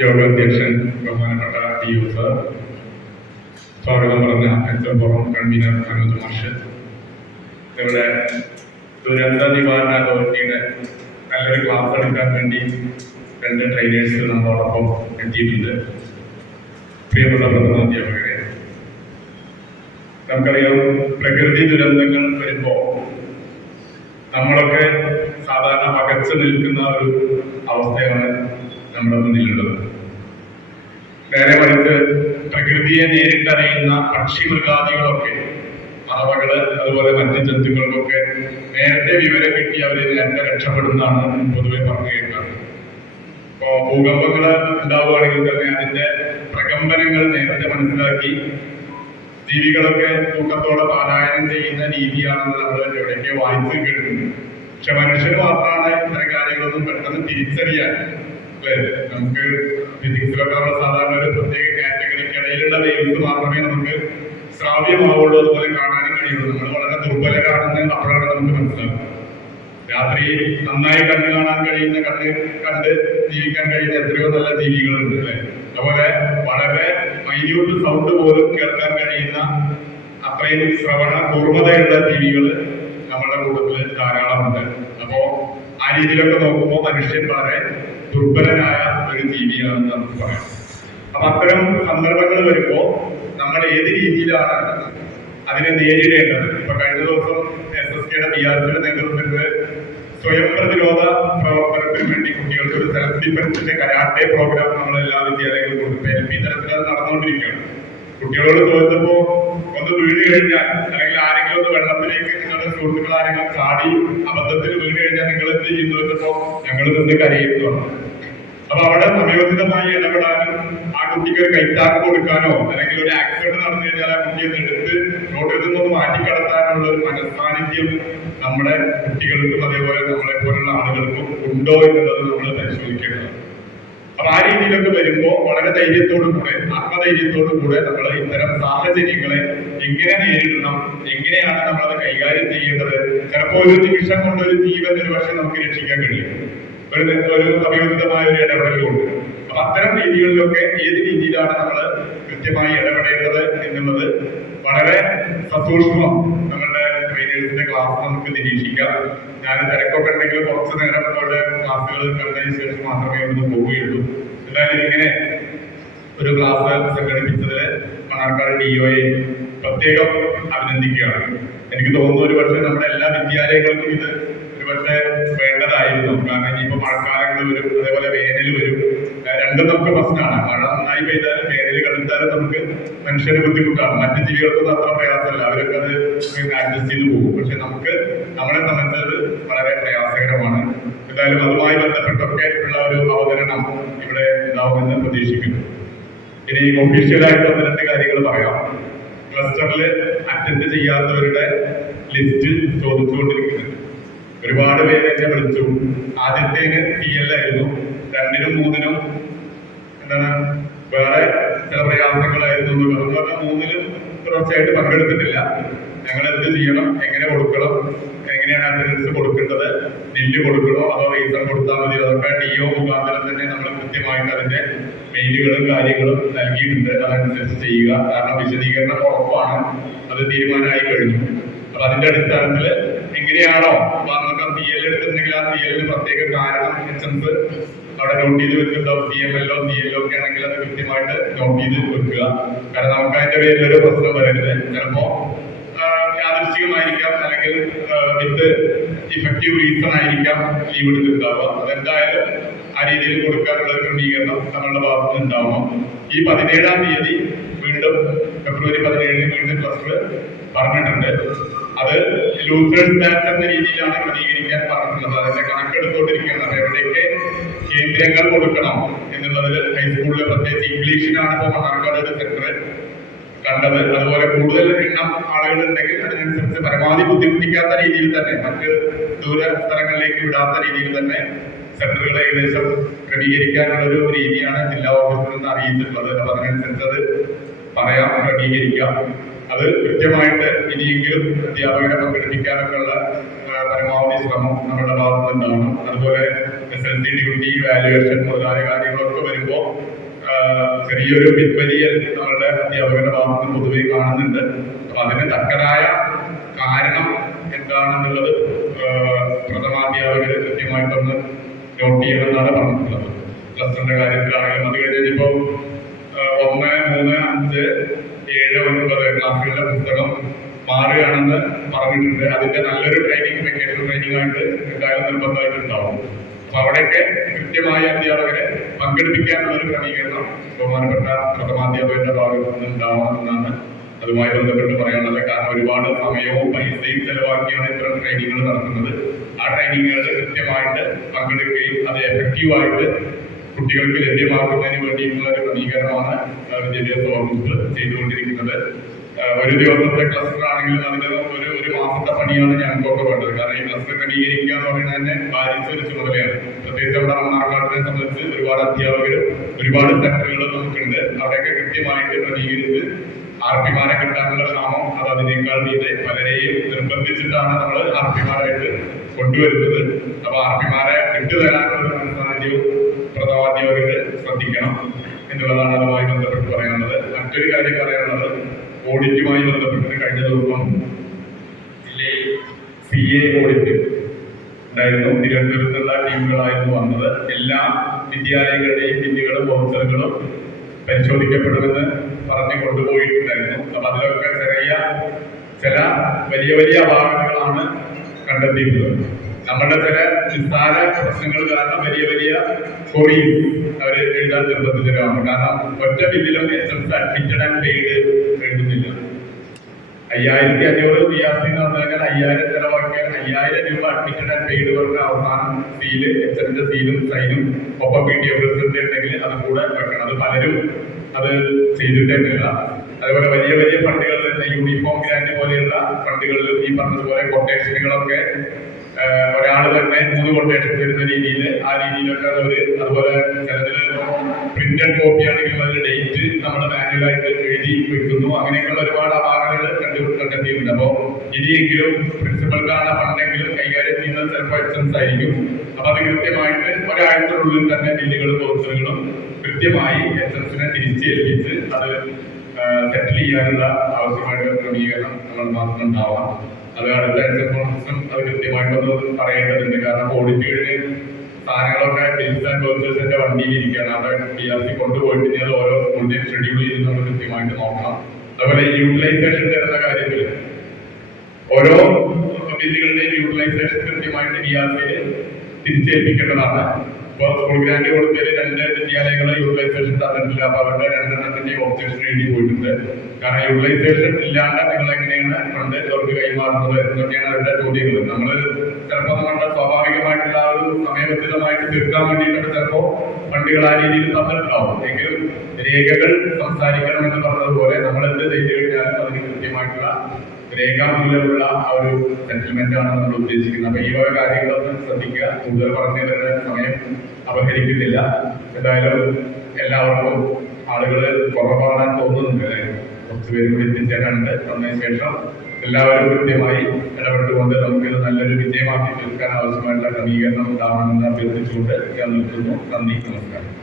യോഗാധ്യക്ഷൻ ബഹുമാനപ്പെട്ട T you sir, സ്വാഗതം പറഞ്ഞ എച്ചപ്പുറം കൺവീനർ മനോജ് മാഷ്, ഇവിടെ ദുരന്ത നിവാരണ അതോറിറ്റിയുടെ നല്ലൊരു ക്ലാസ് എടുക്കാൻ വേണ്ടി 2 ട്രെയിനേഴ്സ് നമ്മളോടൊപ്പം എത്തിയിട്ടുണ്ട്. പ്രിയപ്പെട്ട പ്രധാനാധ്യാപകരെ, നമുക്കറിയാം പ്രകൃതി ദുരന്തങ്ങൾ വരുമ്പോൾ നമ്മളൊക്കെ സാധാരണ പകച്ചു നിൽക്കുന്ന ഒരു അവസ്ഥയാണ് നമ്മുടെ മുന്നിലുള്ളത്. നേരെ മറിച്ച് പ്രകൃതിയെ നേരിട്ടറിയുന്ന പക്ഷി മൃഗാദികളൊക്കെ, പറവകള്, അതുപോലെ മറ്റ് ജന്തുക്കൾക്കൊക്കെ നേരത്തെ വിവരം കിട്ടി അവര് നേരത്തെ രക്ഷപ്പെടുന്നതാണ് പൊതുവെ പറഞ്ഞു കേൾക്കുന്നത്. ഇപ്പോ ഭൂകമ്പങ്ങള് ഉണ്ടാവുകയാണെങ്കിൽ തന്നെ അതിന്റെ പ്രകമ്പനങ്ങൾ നേരത്തെ മനസ്സിലാക്കി ജീവികളൊക്കെ കൂട്ടത്തോടെ പാലായനം ചെയ്യുന്ന രീതിയാണെന്ന് നമ്മൾ എവിടെയൊക്കെ വായിച്ചു കേട്ടിട്ടുണ്ട്. പക്ഷെ മനുഷ്യന് മാത്രമാണ് ഇത്തരം കാര്യങ്ങളൊന്നും പെട്ടെന്ന് തിരിച്ചറിയാൻ. നമുക്ക് ഫിസിക്സിലൊക്കെ നമ്മൾ സാധാരണ ഒരു പ്രത്യേക കാറ്റഗറിക്കിടയിലുള്ള വേവ്സ് മാത്രമേ നമുക്ക് ശ്രാവ്യമാവുള്ളൂ, അതുപോലെ കാണാനും കഴിയുള്ളൂ. നമ്മൾ വളരെ ദുർബലരാണെന്ന് അപ്പോഴാണ് നമുക്ക് മനസ്സിലാക്കുന്നത്. രാത്രി നന്നായി കണ്ണ് കാണാൻ കഴിയുന്ന, കണ്ട് ജീവിക്കാൻ കഴിയുന്ന എത്രയോ നല്ല ജീവികളുണ്ട് അല്ലെ. അതുപോലെ വളരെ മൈന്യൂട്ട് സൗണ്ട് പോലും കേൾക്കാൻ കഴിയുന്ന അത്രയും ശ്രവണ കൂർമ്മതയുള്ള ജീവികൾ നമ്മുടെ കൂട്ടത്തിൽ ധാരാളമുണ്ട്. അപ്പോ ആ രീതിയിലൊക്കെ നോക്കുമ്പോൾ മനുഷ്യൻ വളരെ ദുർബലനായ ഒരു ജീവിയാണെന്ന് നമുക്ക് പറയാം. അപ്പൊ അത്തരം സന്ദർഭങ്ങൾ വരുമ്പോൾ നമ്മൾ ഏത് രീതിയിലാണ് അതിനെ നേരിടേണ്ടത്? ഇപ്പൊ കഴിഞ്ഞ ദിവസം SSKയുടെ PRCയുടെ നേതൃത്വത്തിൽ സ്വയം പ്രതിരോധ പ്രവർത്തനത്തിന് വേണ്ടി കുട്ടികൾക്ക് ഒരു സെൽഫ് ഡിഫൻസിന്റെ കരാട്ടെ പ്രോഗ്രാം നമ്മൾ എല്ലാ വിദ്യാലയങ്ങളും കൊടുത്തു. LP തലത്തിൽ അത് നടന്നുകൊണ്ടിരിക്കുകയാണ്. കുട്ടികളോട് ചോദിച്ചപ്പോ ഒന്ന് വീണ് കഴിഞ്ഞാൽ, അല്ലെങ്കിൽ ആരെങ്കിലും ഒന്ന് വെള്ളത്തിലേക്ക് നിങ്ങളുടെ സുഹൃത്തുക്കൾ ആരെങ്കിലും ചാടി അബദ്ധത്തിൽ വീണ് കഴിഞ്ഞാൽ നിങ്ങൾ എന്ത് ചെയ്യുന്നു വെച്ചപ്പോ ഞങ്ങൾ നിന്ന് കരയുന്നതാണ്. അപ്പൊ അവിടെ സമയോചിതമായി ഇടപെടാനും ആ കുട്ടിക്ക് ഒരു കൈത്താക്ക് കൊടുക്കാനോ, അല്ലെങ്കിൽ ഒരു ആക്സിഡന്റ് നടന്നു കഴിഞ്ഞാൽ ആ കുട്ടിയെ എടുത്ത് റോഡിൽ നിന്നൊന്ന് മാറ്റിക്കടത്താനുള്ള ഒരു മനസ്സാന്നിധ്യം നമ്മുടെ കുട്ടികൾക്കും അതേപോലെ നമ്മളെ പോലുള്ള ആളുകൾക്കും ഉണ്ടോ എന്നുള്ളത് നമ്മൾ പരിശോധിക്കേണ്ടതാണ്. അപ്പൊ ആ രീതിയിലൊക്കെ വരുമ്പോൾ വളരെ ധൈര്യത്തോടു കൂടെ, ആത്മധൈര്യത്തോടു കൂടെ നമ്മൾ ഇത്തരം സാഹചര്യങ്ങളെ എങ്ങനെ നേരിടണം, എങ്ങനെയാണ് നമ്മളത് കൈകാര്യം ചെയ്യേണ്ടത്. ചിലപ്പോൾ ഒരു നിമിഷം കൊണ്ട് ഒരു ജീവൻ ഒരുപക്ഷെ നമുക്ക് രക്ഷിക്കാൻ കഴിയും, ഒരു സമയോചിതമായ ഒരു ഇടപെടലുകൊണ്ട്. അപ്പൊ അത്തരം രീതികളിലൊക്കെ ഏത് രീതിയിലാണ് നമ്മൾ കൃത്യമായി ഇടപെടേണ്ടത് എന്നുള്ളത് വളരെ സസൂക്ഷ്മം നമ്മളുടെ ട്രെയിനേഴ്സിന്റെ ക്ലാസ് നമുക്ക് നിരീക്ഷിക്കാം. ഞാൻ തിരക്കൊക്കെ ഉണ്ടെങ്കിൽ കുറച്ചു നേരം അവരുടെ ക്ലാസ്സുകൾ കണ്ടതിന് ശേഷം മാത്രമേ ഒന്ന് പോവുകയുള്ളൂ. എന്തായാലും ഇങ്ങനെ ഒരു ക്ലാസ് സംഘടിപ്പിച്ചതിൽ മണ്ണാർക്കാട് DOയെ പ്രത്യേകം അഭിനന്ദിക്കുകയാണ്. എനിക്ക് തോന്നുന്നു ഒരുപക്ഷെ നമ്മുടെ എല്ലാ വിദ്യാലയങ്ങൾക്കും ഇത് ഒരുപക്ഷെ വേണ്ടതായിരുന്നു. കാരണം ഇനിയിപ്പോ മഴക്കാലങ്ങൾ വരും, അതേപോലെ വേനൽ വരും. രണ്ടും നമുക്ക് പ്രശ്നമാണ്. മഴ നന്നായി പെയ്താലും വേനൽ കടുത്താലും നമുക്ക് മനുഷ്യന് ബുദ്ധിമുട്ടാണ്. മറ്റു ജീവികൾക്കൊന്നും അത്ര പ്രയാസമല്ല, അവരൊക്കെ അത് അഡ്ജസ്റ്റ് ചെയ്ത് പോകും. പക്ഷെ നമ്മളെ സംബന്ധിച്ചത് വളരെ പ്രയാസകരമാണ്. എന്തായാലും അതുമായി ബന്ധപ്പെട്ടൊക്കെ ഉള്ള ഒരു അവതരണം ഇവിടെ ഉണ്ടാവുമെന്ന് പ്രതീക്ഷിക്കുന്നു. ഇനി ഒഫീഷ്യലായിട്ട് 1-2 കാര്യങ്ങൾ പറയാം. ക്ലസ്റ്ററിൽ അറ്റൻഡ് ചെയ്യാത്തവരുടെ ലിസ്റ്റ് ചോദിച്ചുകൊണ്ടിരിക്കുന്നുണ്ട്. ഒരുപാട് പേര് എന്നെ വിളിച്ചു. ആദ്യത്തേന് TL ആയിരുന്നു, 2-നും 3-നും എന്താണ് വേറെ ചില പ്രയാസങ്ങളായിരുന്നു. 3-നും തുടർച്ചയായിട്ട് പങ്കെടുത്തിട്ടില്ല. ഞങ്ങൾ എന്ത് ചെയ്യണം, എങ്ങനെ കൊടുക്കണം, എങ്ങനെയാണ് അറ്റൻഡൻസ് കൊടുക്കേണ്ടത്, ബില്ല് കൊടുക്കണോ അതോ റീസൺ കൊടുത്താൽ മതി, അതൊക്കെ DO മുഖാന്തരം തന്നെ നമ്മൾ കൃത്യമായിട്ട് അതിന്റെ മെയിലുകളും കാര്യങ്ങളും നൽകിയിട്ടുണ്ട്. അതനുസരിച്ച് ചെയ്യുക. കാരണം വിശദീകരണം ഉറപ്പാണ്, അത് തീരുമാനമായി കഴിഞ്ഞു. അപ്പൊ അതിന്റെ അടിസ്ഥാനത്തിൽ എങ്ങനെയാണോ നമുക്ക് CL എടുത്തിട്ടുണ്ടെങ്കിൽ ആ CL പ്രത്യേക കാരണം HMS അവിടെ നോട്ട് ചെയ്ത് വെച്ചിട്ടുണ്ടാവും. CMLO CLO ഒക്കെ ആണെങ്കിൽ അത് കൃത്യമായിട്ട് നോട്ട് ചെയ്ത് വെക്കുക. കാരണം നമുക്ക് അതിന്റെ പേരിലൊരു പ്രശ്നം വരരുത്. ചിലപ്പോ യാദൃശ്ചികമായിരിക്കാം, അല്ലെങ്കിൽ വിത്ത് ഇഫക്റ്റീവ് റീസൺ ആയിരിക്കാം ലീവ് എടുത്തിട്ടുണ്ടാവുക. അതെന്തായാലും ആ രീതിയിൽ കൊടുക്കാനുള്ള ക്രമീകരണം നമ്മളുടെ ഭാഗത്ത് ഉണ്ടാവണം. ഈ 17-ാം തീയതി വീണ്ടും ഫെബ്രുവരി 17-ന് വീണ്ടും ക്ലസ്റ്റർ പറഞ്ഞിട്ടുണ്ട്. അത് ലൂസേഴ്സ് ബാച്ച് എന്ന രീതിയിലാണ് ക്രമീകരിക്കാൻ പറഞ്ഞിട്ടുള്ളത്. അതിന്റെ കണക്കെടുത്തോണ്ടിരിക്കുന്നത് എവിടെയൊക്കെ കേന്ദ്രങ്ങൾ കൊടുക്കണം എന്നുള്ളതിൽ ഹൈസ്കൂളിൽ പ്രത്യേകിച്ച് ഇംഗ്ലീഷിനാണ് ഇപ്പോൾ മണ്ണാർക്കാട് ഒരു സെന്റർ കണ്ടത്. അതുപോലെ കൂടുതൽ എണ്ണം ആളുകൾ ഉണ്ടെങ്കിൽ അതിനനുസരിച്ച് പരമാവധി ബുദ്ധിമുട്ടിക്കാത്ത രീതിയിൽ തന്നെ, മറ്റ് ദൂര സ്ഥലങ്ങളിലേക്ക് വിടാത്ത രീതിയിൽ തന്നെ സെന്ററുകൾ ഏകദേശം ക്രമീകരിക്കാനുള്ള ഒരു രീതിയാണ് ജില്ലാ ഓഫീസിൽ നിന്ന് അറിയിച്ചിട്ടുള്ളത്. അപ്പൊ അതിനനുസരിച്ച് അത് പറയാം, ക്രമീകരിക്കാം. അത് കൃത്യമായിട്ട് ഇനിയെങ്കിലും അധ്യാപകരെ പങ്കെടുപ്പിക്കാനൊക്കെ ഉള്ള പരമാവധി ശ്രമം നമ്മുടെ ഭാഗത്ത് ഉണ്ടാവണം. അതുപോലെ SSLC ഡ്യൂട്ടി, വാല്യുവേഷൻ മുതലായ കാര്യങ്ങളൊക്കെ വരുമ്പോൾ വരുമ്പോൾ ചെറിയൊരു പിൻവലിയൽ നമ്മളുടെ അധ്യാപകരുടെ ഭാഗത്ത് പൊതുവെ കാണുന്നുണ്ട്. അപ്പൊ അതിന് തക്കതായ കാരണം എന്താണെന്നുള്ളത് പ്രഥമാധ്യാപകർ കൃത്യമായിട്ടൊന്ന് നോട്ട് ചെയ്യണമെന്നാണ് പറഞ്ഞിട്ടുള്ളത്. പ്ലസ് ടുന്റെ കാര്യത്തിലാണെങ്കിലും അത് കഴിഞ്ഞിപ്പോ 1, 3, 5, 7, 9 ക്ലാസ്സുകളിലെ പുസ്തകം മാറുകയാണെന്ന് പറഞ്ഞിട്ടുണ്ട്. അതിന്റെ നല്ലൊരു ട്രെയിനിങ്, വെക്കേഷൻ ട്രെയിനിങ് ആയിട്ട് എന്തായാലും നിർബന്ധമായിട്ടുണ്ടാവും. അപ്പൊ അവിടെയൊക്കെ കൃത്യമായ അധ്യാപകരെ പങ്കെടുപ്പിക്കാനുള്ള ഒരു ക്രമീകരണം ബഹുമാനപ്പെട്ട പ്രഥമാധ്യാപകരുടെ ഭാഗത്ത് നിന്ന് ഉണ്ടാവണമെന്നാണ് അതുമായി ബന്ധപ്പെട്ട് പറയാനുള്ളത്. കാരണം ഒരുപാട് സമയവും പൈസയും ചെലവാക്കിയാണ് ഇത്തരം ട്രെയിനിങ്ങുകൾ നടത്തുന്നത്. ആ ട്രെയിനിങ്ങുകൾ കൃത്യമായിട്ട് പങ്കെടുക്കുകയും അത് എഫക്റ്റീവായിട്ട് കുട്ടികൾക്ക് ലഭ്യമാക്കുന്നതിന് വേണ്ടിയിട്ടുള്ള ഒരു ക്രമീകരണമാണ് വിദ്യാഭ്യാസ വകുപ്പ് ചെയ്തുകൊണ്ടിരിക്കുന്നത്. ഒരു ദിവസത്തെ ക്ലസ്റ്റർ ആണെങ്കിലും അതിന് ഒരു മാസത്തെ പണിയാണ് ഞങ്ങൾക്കൊക്കെ വേണ്ടത്. കാരണം ഈ ക്ലസ്റ്റർ ക്രമീകരിക്കുക എന്ന് പറയുന്നത് തന്നെ ഭാരിച്ച ഒരു ചുമതലയാണ്. പ്രത്യേകിച്ച് അവിടെ മണ്ണാർക്കാടിനെ സംബന്ധിച്ച് ഒരുപാട് അധ്യാപകരും ഒരുപാട് സെക്ടറുകളും നമുക്കുണ്ട്. അവിടെയൊക്കെ കൃത്യമായിട്ട് ക്രമീകരിച്ച് ആർപിമാരെ കിട്ടാനുള്ള ക്ഷാമം അത് അതിനേക്കാൾ മീതെ പലരെയും നിർബന്ധിച്ചിട്ടാണ് നമ്മൾ ആർപിമാരായിട്ട് കൊണ്ടുവരുന്നത്. അപ്പൊ ആർപിമാരെ വിട്ടുതരാനുള്ള സാഹചര്യവും പ്രഥമാധ്യാപകര് ശ്രദ്ധിക്കണം എന്നുള്ളതാണ് അതുമായി ബന്ധപ്പെട്ട് പറയാനുള്ളത്. മറ്റൊരു കാര്യം പറയാനുള്ളത്, ഓഡിറ്റുമായി ബന്ധപ്പെട്ട് കഴിഞ്ഞ ദിവസം ജില്ലയിൽ CA ഓഡിറ്റ് ഉണ്ടായിരുന്നു. തിരുവനന്തപുരത്തുള്ള ടീമുകളായിരുന്നു വന്നത്. എല്ലാ വിദ്യാലയങ്ങളുടെയും ബില്ലുകളും വൗച്ചറുകളും പരിശോധിക്കപ്പെടുമെന്ന് പറഞ്ഞു കൊണ്ടുപോയിട്ടുണ്ടായിരുന്നു. അപ്പൊ അതിലൊക്കെ ചില വലിയ അപാകതകളാണ് കണ്ടെത്തിയിട്ടുള്ളത്. നമ്മുടെ ചില നിസ്സാര പ്രശ്നങ്ങൾ കാരണം വലിയ കൊറീസ് അവർ എഴുതാൻ നിർബന്ധിതരാണ്. കാരണം ഒറ്റ ബില്ലിലും എസ്എംസ് അഡ്മിറ്റഡ് ആൻഡ് പെയ്ഡ് എഴുതുന്നില്ല. 5500 BRC എന്ന് പറഞ്ഞു കഴിഞ്ഞാൽ 5000 ചെലവാക്കിയാൽ 5000 രൂപ അഡ്മിറ്റഡ് ആൻഡ് പെയ്ഡ് പറഞ്ഞ അവസാനം സീല്, എസ്എംന്റെ സീലും സൈനും ഒപ്പം PTA പ്രസിഡന്റ് ഉണ്ടെങ്കിൽ അത് കൂടെ വെക്കണം. അത് പലരും അത് ചെയ്തിട്ടില്ല. അതുപോലെ വലിയ ഫണ്ടുകൾ തന്നെ യൂണിഫോം ഗ്രാന്റ് പോലെയുള്ള ഫണ്ടുകളിലും ഈ പറഞ്ഞതുപോലെ കൊട്ടേഷനുകളൊക്കെ ഒരാൾ തന്നെ 3 കൊട്ടേഷൻ വരുന്ന രീതിയിൽ ആ രീതിയിലൊക്കെ അതുപോലെ ചിലതിൽ പ്രിന്റഡ് കോപ്പി ആണെങ്കിലും അതിൽ ഡേറ്റ് നമ്മൾ മാനുവലായിട്ട് എഴുതി വെക്കുന്നു. അങ്ങനെയൊക്കെയുള്ള ഒരുപാട് അപാകതകൾ കണ്ടെത്തിയിട്ടുണ്ട്. അപ്പോൾ ഇനിയെങ്കിലും പ്രിൻസിപ്പൽക്കാണ് ഫണ്ടെങ്കിലും കൈകാര്യം ചെയ്യുന്നത് ചിലപ്പോൾ എക്സൻസ് ആയിരിക്കും. അപ്പൊ അത് കൃത്യമായിട്ട് ഒരാഴ്ചക്കുള്ളിൽ തന്നെ ബില്ലുകളും വൗച്ചറുകളും കൃത്യമായി എക്സൻസിനെ തിരിച്ചേൽപ്പിച്ച് അത് സെറ്റിൽ ചെയ്യാനുള്ള ആവശ്യമായിട്ടുള്ള ക്രമീകരണം നമ്മൾ മാത്രം ഉണ്ടാവാം. അത് അടുത്ത എക്സപ്പോൺസും അത് കൃത്യമായിട്ടൊന്ന് പറയേണ്ടതുണ്ട്. കാരണം ഓഡിറ്റ് കഴിഞ്ഞ് സാധനങ്ങളൊക്കെ ബിൽസ് ആൻഡ് വൗച്ചേഴ്സിന്റെ വണ്ടിയിൽ ഇരിക്കുകയാണ്. അവിടെ BRC കൊണ്ടുപോയിട്ട് അത് ഓരോ സ്കൂളിന്റെയും ഷെഡ്യൂൾ ചെയ്ത് നമ്മൾ കൃത്യമായിട്ട് നോക്കണം. അതുപോലെ യൂട്ടിലൈസേഷൻ തരുന്ന കാര്യത്തിൽ ഓരോ ബില്ലുകളുടെയും യൂട്ടിലൈസേഷൻ കൃത്യമായിട്ട് BRCയിൽ തിരിച്ചേൽപ്പിക്കേണ്ടതാണ്. ഇപ്പോൾ സ്കൂൾ ഗ്രാന്റ് കൊടുത്തതിൽ 2 വിദ്യാലയങ്ങളെ യൂട്ടിലൈസേഷൻ തന്നിട്ടില്ല. അപ്പൊ അവരുടെ 2 ഓബ്ജക്ഷൻ എഴുതി പോയിട്ടുണ്ട്. കാരണം യൂട്ടിലൈസേഷൻ ഇല്ലാണ്ട് നിങ്ങൾ എങ്ങനെയാണ് ഫണ്ട് അവർക്ക് കൈമാറുന്നത് എന്നൊക്കെയാണ് അവരുടെ ചോദ്യങ്ങൾ. നമ്മൾ ചിലപ്പോൾ നമ്മുടെ സ്വാഭാവികമായിട്ടുള്ള ആ ഒരു സമയബന്ധിതമായിട്ട് തീർക്കാൻ വേണ്ടിയിട്ടൊക്കെ ചിലപ്പോൾ ഫണ്ടുകൾ ആ രീതിയിൽ തന്നിട്ടുണ്ടാവും. എങ്കിലും രേഖകൾ സംസാരിക്കണം എന്ന് പറഞ്ഞതുപോലെ നമ്മൾ എന്ത് ചെയ്തു കഴിഞ്ഞാലും അതിന് കൃത്യമായിട്ടുള്ള രേഖാമൂലമുള്ള ആ ഒരു സെറ്റിൽമെന്റ് ആണ് നമ്മൾ ഉദ്ദേശിക്കുന്നത്. അപ്പൊ ഈ വക കാര്യങ്ങളൊന്നും ശ്രദ്ധിക്കുക. കൂടുതൽ പറഞ്ഞു തരുന്ന സമയം അപഹരിക്കുന്നില്ല. എന്തായാലും എല്ലാവർക്കും ആളുകൾ കുറവാണ് തോന്നുന്നുണ്ട്. കുറച്ചുപേരും കൂടി എത്തിച്ചേരാനുണ്ട്. വന്നതിന് ശേഷം എല്ലാവരും കൃത്യമായി ഇടപെട്ടുകൊണ്ട് നമുക്കിത് നല്ലൊരു വിജയമാക്കി തീർക്കാൻ ആവശ്യമായിട്ടുള്ള ക്രമീകരണം ഉണ്ടാവണമെന്ന് അഭ്യർത്ഥിച്ചുകൊണ്ട് ഞാൻ നിർത്തുന്നു. നന്ദി, നമസ്കാരം.